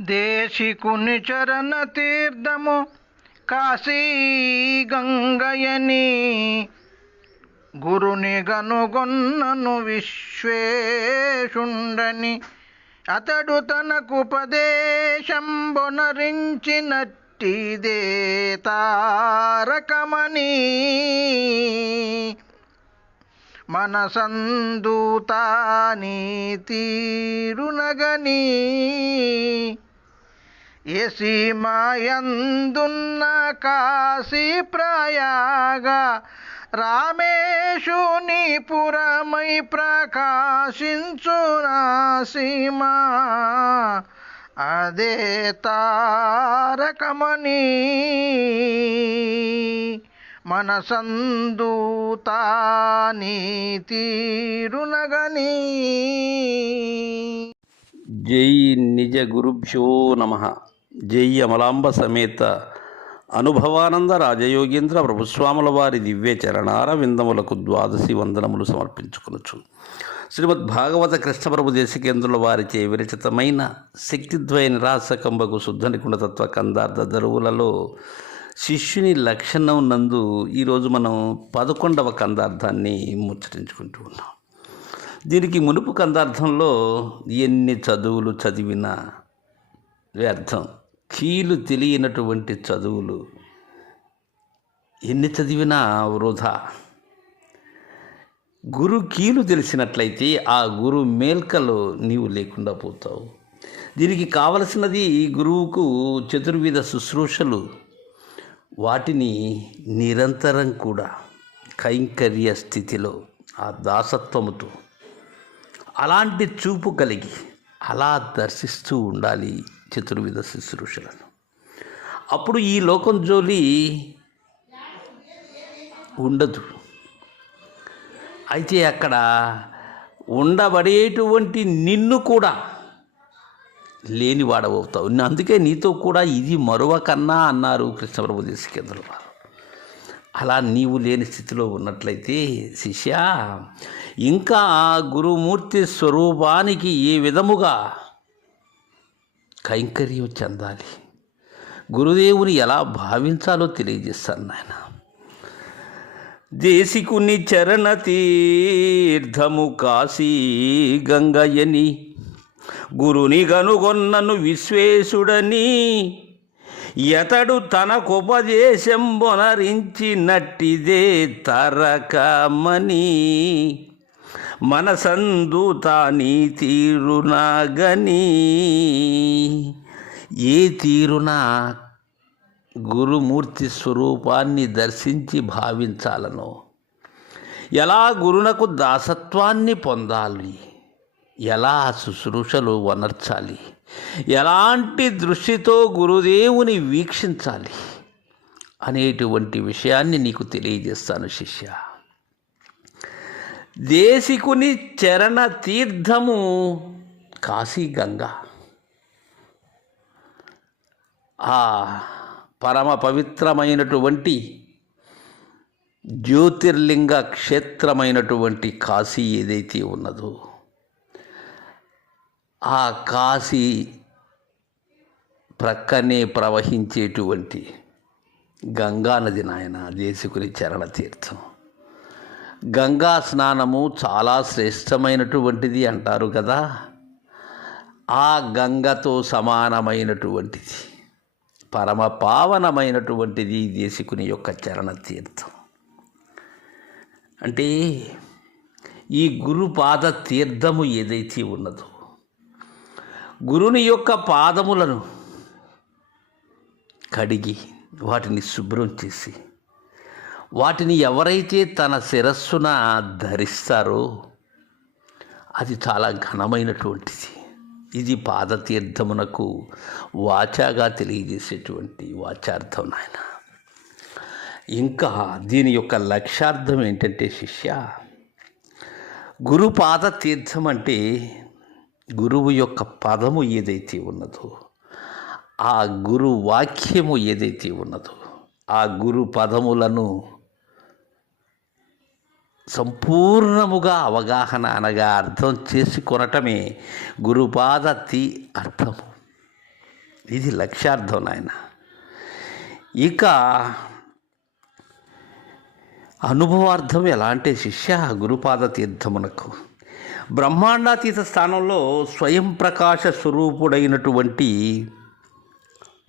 దేశికుని చరణ తీర్థము కాశీ గంగయని గురుని గనుగొన్నను విశ్వేషుండని అతడు తనకు ఉపదేశంబొనరించినట్టిదే తారకమని. మనసందూతాని తీరునగనీ. ఏ సీమాయందున్న కాశీ ప్రయాగ రామేశుని పురమై ప్రకాశించునా సీమా. అదే తారకమణి మనసందూతాని తీరునగని. జై నిజ గురుభ్యో నమ. జై అమలాంబ సమేత అనుభవానంద రాజయోగేంద్ర ప్రభుస్వాముల వారి దివ్య చరణార విందములకు ద్వాదశి వందనములు సమర్పించుకొనొచ్చు శ్రీమద్ భాగవత కృష్ణప్రభు దేశకేంద్రుల వారిచే విరచితమైన శక్తిద్వయ నిరాసకంబకు శుద్ధ నికుండతత్వ కందార్థ దరువులలో శిష్యుని లక్షణం నందు ఈరోజు మనం పదకొండవ కందార్థాన్ని ముచ్చరించుకుంటూ ఉన్నాం. దీనికి మునుపు కందార్థంలో ఎన్ని చదువులు చదివినా వ్యర్థం. కీలు తెలియనటువంటి చదువులు. ఎన్ని చదివినా వృధా. గురు కీలు తెలిసినట్లయితే ఆ గురు మేల్కలో నీవు లేకుండా పోతావు. దీనికి కావలసినది గురువుకు చతుర్విధ శుశ్రూషలు. వాటిని నిరంతరం కూడా కైంకర్య స్థితిలో ఆ దాసత్వముతో అలాంటి చూపు కలిగి అలా దర్శిస్తూ ఉండాలి. చతుర్విధ శుశ్రూషలను. అప్పుడు ఈ లోకం జోలి ఉండదు. అయితే అక్కడ ఉండబడేటువంటి నిన్ను కూడా లేనివాడవుతావు అందుకే నీతో కూడా ఇది మరొక కన్నా అన్నారు కృష్ణప్రభు దేశకేంద్రుల వారు. అలా నీవు లేని స్థితిలో ఉన్నట్లయితే శిష్య ఇంకా గురుమూర్తి స్వరూపానికి ఏ విధముగా కైంకర్యం చెందాలి. గురుదేవుని ఎలా భావించాలో తెలియజేస్తాను నాయన. దేశికుని చరణ తీర్థము కాశీ గంగయని గురుని గనుగొన్నను విశ్వేశుడని ఎతడు తనకుపదేశంబొనరించినట్టిదే తరకమని మనసందుతాని తీరునాగని ఏ తీరున? గురుమూర్తి స్వరూపాన్ని దర్శించి భావించాలనో. ఎలా గురునకు దాసత్వాన్ని పొందాలి? ఎలా శుశ్రూషలు వనర్చాలి? ఎలాంటి దృష్టితో గురుదేవుని వీక్షించాలి? అనేటువంటి విషయాన్ని నీకు తెలియజేస్తాను శిష్య. దేశికుని చరణ తీర్థము కాశీ గంగా. ఆ పరమ పవిత్రమైనటువంటి జ్యోతిర్లింగ క్షేత్రమైనటువంటి కాశీ ఏదైతే ఉన్నదో ఆ కాశీ ప్రక్కనే ప్రవహించేటువంటి గంగా నది నాయన దేశకుని చరణ తీర్థం. గంగా స్నానము చాలా శ్రేష్టమైనటువంటిది అంటారు కదా. ఆ గంగతో సమానమైనటువంటిది పరమ పావనమైనటువంటిది దేశకుని యొక్క చరణ తీర్థం అంటే ఈ గురుపాద తీర్థము ఏదైతే ఉన్నదో గురుని యొక్క పాదములను కడిగి వాటిని శుభ్రం చేసి వాటిని ఎవరైతే తన శిరస్సున ధరిస్తారో అది చాలా ఘనమైనటువంటిది. ఇది పాదతీర్థమునకు వాచాగా తెలియజేసేటువంటి వాచార్థం నాయన. ఇంకా దీని యొక్క లక్ష్యార్థం ఏంటంటే శిష్య గురుపాద తీర్థం అంటే గురువు యొక్క పదము ఏదైతే ఉన్నదో ఆ గురు వాక్యము ఏదైతే ఉన్నదో ఆ గురు పదములను సంపూర్ణముగా అవగాహన అనగా అర్థం చేసుకొనటమే గురుపాద తి అర్థము. ఇది లక్ష్యార్థం నాయన. ఇక అనుభవార్థం ఎలా అంటే శిష్య గురుపాద తీర్థమునకు బ్రహ్మాండాతీత స్థానంలో స్వయం ప్రకాశ స్వరూపుడైనటువంటి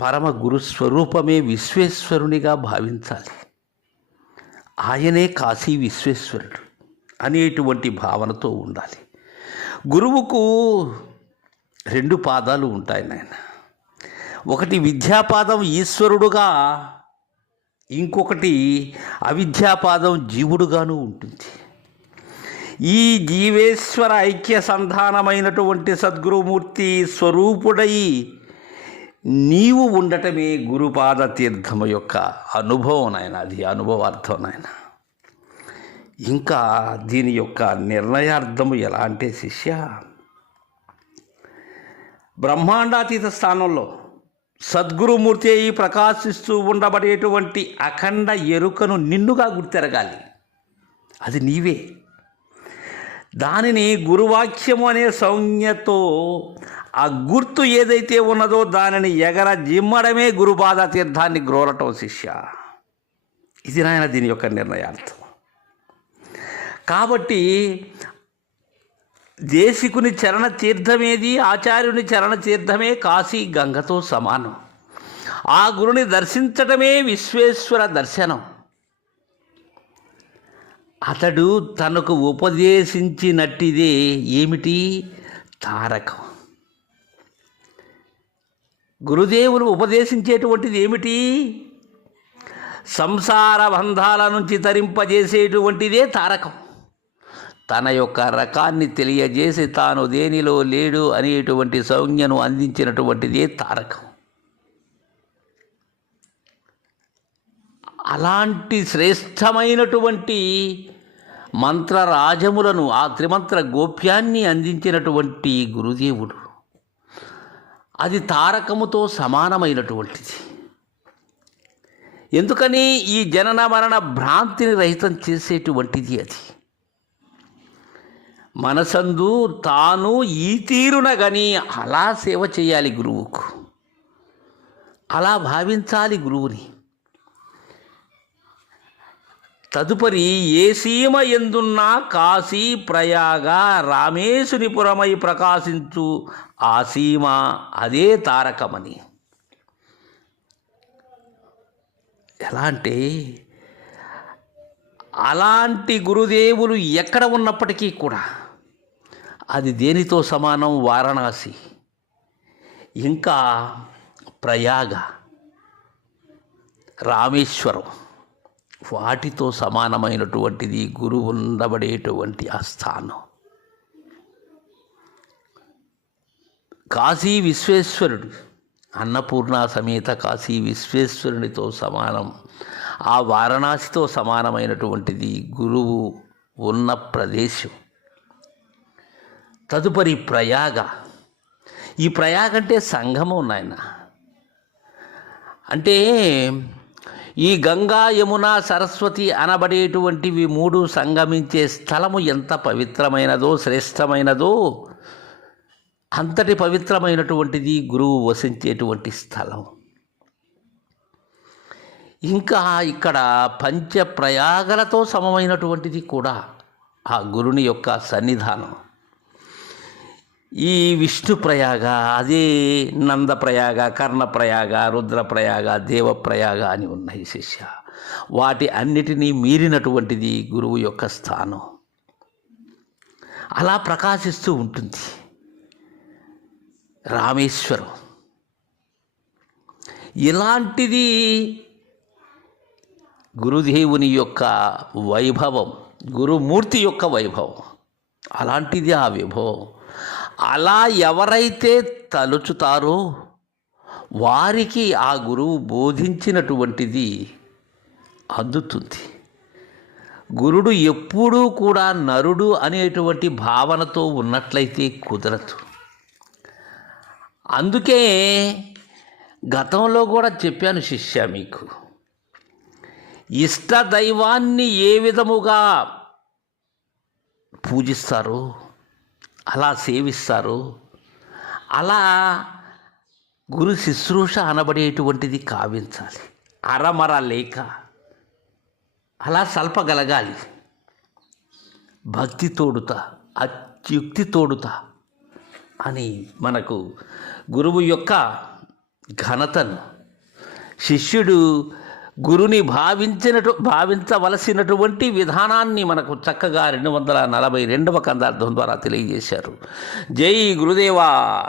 పరమ గురు స్వరూపమే విశ్వేశ్వరునిగా భావించాలి. ఆయనే కాశీ విశ్వేశ్వరుడు అనేటువంటి భావనతో ఉండాలి. గురువుకు రెండు పాదాలు ఉంటాయి నాయన. ఒకటి విద్యాపాదం ఈశ్వరుడుగా ఇంకొకటి అవిద్యాపాదం జీవుడుగాను ఉంటుంది. ఈ జీవేశ్వర ఐక్య సంధానమైనటువంటి సద్గురుమూర్తి స్వరూపుడై నీవు ఉండటమే గురుపాద తీర్థము యొక్క అనుభవం నాయన. అది అనుభవార్థం నాయన. ఇంకా దీని యొక్క నిర్ణయార్థము ఎలా అంటే శిష్య బ్రహ్మాండాతీత స్థానంలో సద్గురుమూర్తి అయి ప్రకాశిస్తూ ఉండబడేటువంటి అఖండ ఎరుకను నిన్నుగా గుర్తెరగాలి. అది నీవే. దానిని గురువాక్యము అనే సౌజ్ఞతో ఆ గుర్తు ఏదైతే ఉన్నదో దానిని ఎగర జిమ్మడమే గురుపాద తీర్థాన్ని గ్రోలటం శిష్య. ఇది నాయన దీని యొక్క నిర్ణయార్థం. కాబట్టి దేశికుని చరణ తీర్థమేది ఆచార్యుని చరణ తీర్థమే కాశీ గంగతో సమానం. ఆ గురుని దర్శించటమే విశ్వేశ్వర దర్శనం. అతడు తనకు ఉపదేశించినట్టిదే ఏమిటి? తారకం. గురుదేవులు ఉపదేశించేటువంటిది ఏమిటి? సంసార బంధాల నుంచి తరింపజేసేటువంటిదే తారకం. తన యొక్క రకాన్ని తెలియజేసి తాను దేనిలో లేడు అనేటువంటి సంజ్ఞను అందించినటువంటిదే తారకం. అలాంటి శ్రేష్టమైనటువంటి మంత్రరాజములను ఆ త్రిమంత్ర గోప్యాన్ని అందించినటువంటి గురుదేవుడు. అది తారకముతో సమానమైనటువంటిది. ఎందుకని ఈ జనన మరణ భ్రాంతిని రహితం చేసేటువంటిది అది. మనసందు తాను ఈ తీరున గని అలా సేవ చేయాలి గురువుకు. అలా భావించాలి గురువుని. తదుపరి ఏ సీమ ఎందున్నా కాశీ ప్రయాగ రామేశునిపురమై ప్రకాశించు ఆ సీమ అదే తారకమని ఎలా అంటే అలాంటి గురుదేవులు ఎక్కడ ఉన్నప్పటికీ కూడా అది దేనితో సమానం? వారణాసి. ఇంకా ప్రయాగ రామేశ్వరం. వాటితో సమానమైనటువంటిది గురువు ఉండబడేటువంటి ఆ స్థానం. కాశీ విశ్వేశ్వరుడు అన్నపూర్ణ సమేత కాశీ విశ్వేశ్వరునితో సమానం ఆ వారణాసితో సమానమైనటువంటిది గురువు ఉన్న ప్రదేశం. తదుపరి ప్రయాగ. ఈ ప్రయాగ అంటే సంఘమం నాయన. అంటే ఈ గంగా యమున సరస్వతి అనబడేటువంటివి మూడు సంగమించే స్థలము ఎంత పవిత్రమైనదో శ్రేష్టమైనదో అంతటి పవిత్రమైనటువంటిది గురువు వసించేటువంటి స్థలం. ఇంకా ఇక్కడ పంచప్రయాగలతో సమమైనటువంటిది కూడా ఆ గురుని యొక్క సన్నిధానం. ఈ విష్ణు ప్రయాగ అదే నందప్రయాగ కర్ణప్రయాగ రుద్రప్రయాగ దేవప్రయాగ అని ఉన్నాయి శిష్య. వాటి అన్నిటినీ మీరినటువంటిది గురువు యొక్క స్థానం. అలా ప్రకాశిస్తూ ఉంటుంది. రామేశ్వరం. ఇలాంటిది గురుదేవుని యొక్క వైభవం గురుమూర్తి యొక్క వైభవం. అలాంటిది ఆ విభవం. అలా ఎవరైతే తలుచుతారో వారికి ఆ గురువు బోధించినటువంటిది అందుతుంది. గురుడు ఎప్పుడూ కూడా నరుడు అనేటువంటి భావనతో ఉన్నట్లయితే కుదరదు. అందుకే గతంలో కూడా చెప్పాను శిష్య మీకు ఇష్ట దైవాన్ని ఏ విధముగా పూజిస్తారో అలా సేవిస్తారు. అలా గురు శుశ్రూష అనబడేటువంటిది కావించాలి. అరమర లేక అలా సల్పగలగాలి. భక్తి తోడుతా అత్యుక్తి తోడుతా అని మనకు గురువు యొక్క ఘనతను. శిష్యుడు గురుని భావించినటు భావించవలసినటువంటి విధానాన్ని మనకు చక్కగా రెండు వందల నలభై రెండవ కందార్థం ద్వారా తెలియజేశారు. జై గురుదేవా!